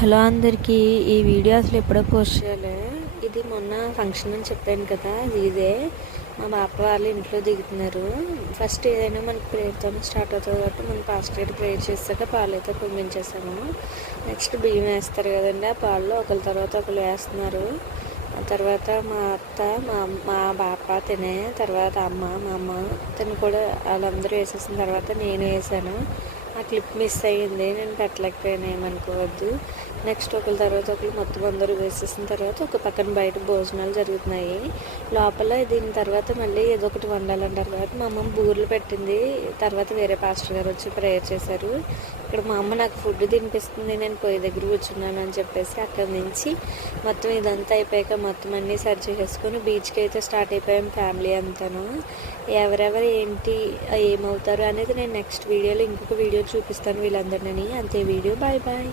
Hello అందరికీ. ఈ video అసలు ఎప్పుడో పోస్ట్ చేయాలి. ఇది మొన్న ఫంక్షన్ అని చెప్పాను కదా, ఇదే మా బాప వాళ్ళు ఇంట్లో దిగుతున్నారు. ఫస్ట్ ఏదైనా మనకి ప్రేయర్తోనే స్టార్ట్ అవుతుంది కాబట్టి మనం పాస్టర్ ప్రేయర్ చేశాక పాలైతే పొంగించేసాము. నెక్స్ట్ బియ్యం వేస్తారు కదండి, ఆ పాలలో ఒకరి తర్వాత ఒకరు వేస్తున్నారు. ఆ తర్వాత మా అత్త, మా బాప తినే తర్వాత మా అమ్మ తను కూడా వాళ్ళందరూ వేసేసిన తర్వాత నేను వేసాను. ఆ క్లిప్ మిస్ అయ్యింది, నేను పెట్టలేకపోయాను, ఏమనుకోవద్దు. నెక్స్ట్ ఒకరి తర్వాత ఒకరు మొత్తం అందరూ వేసేసిన తర్వాత ఒక పక్కన బయట భోజనాలు జరుగుతున్నాయి. లోపల దీని తర్వాత మళ్ళీ ఏదో ఒకటి వండాలంటారు కాబట్టి మా అమ్మ బూరెలు పెట్టింది. తర్వాత వేరే పాస్టర్ గారు వచ్చి ప్రేయర్ చేశారు. ఇక్కడ మా అమ్మ నాకు ఫుడ్ తినిపిస్తుంది, నేను పొయ్యి దగ్గర కూర్చున్నాను అని చెప్పేసి అక్కడి నుంచి మొత్తం ఇదంతా అయిపోయాక మొత్తం అన్నీ సర్చ్ చేసుకొని బీచ్కి అయితే స్టార్ట్ అయిపోయాం ఫ్యామిలీ అంతాను. ఎవరెవరు ఏంటి ఏమవుతారు అనేది నేను నెక్స్ట్ వీడియోలో ఇంకొక వీడియో చూపిస్తాను వీళ్ళందరినీ. అంతే వీడియో. Bye bye.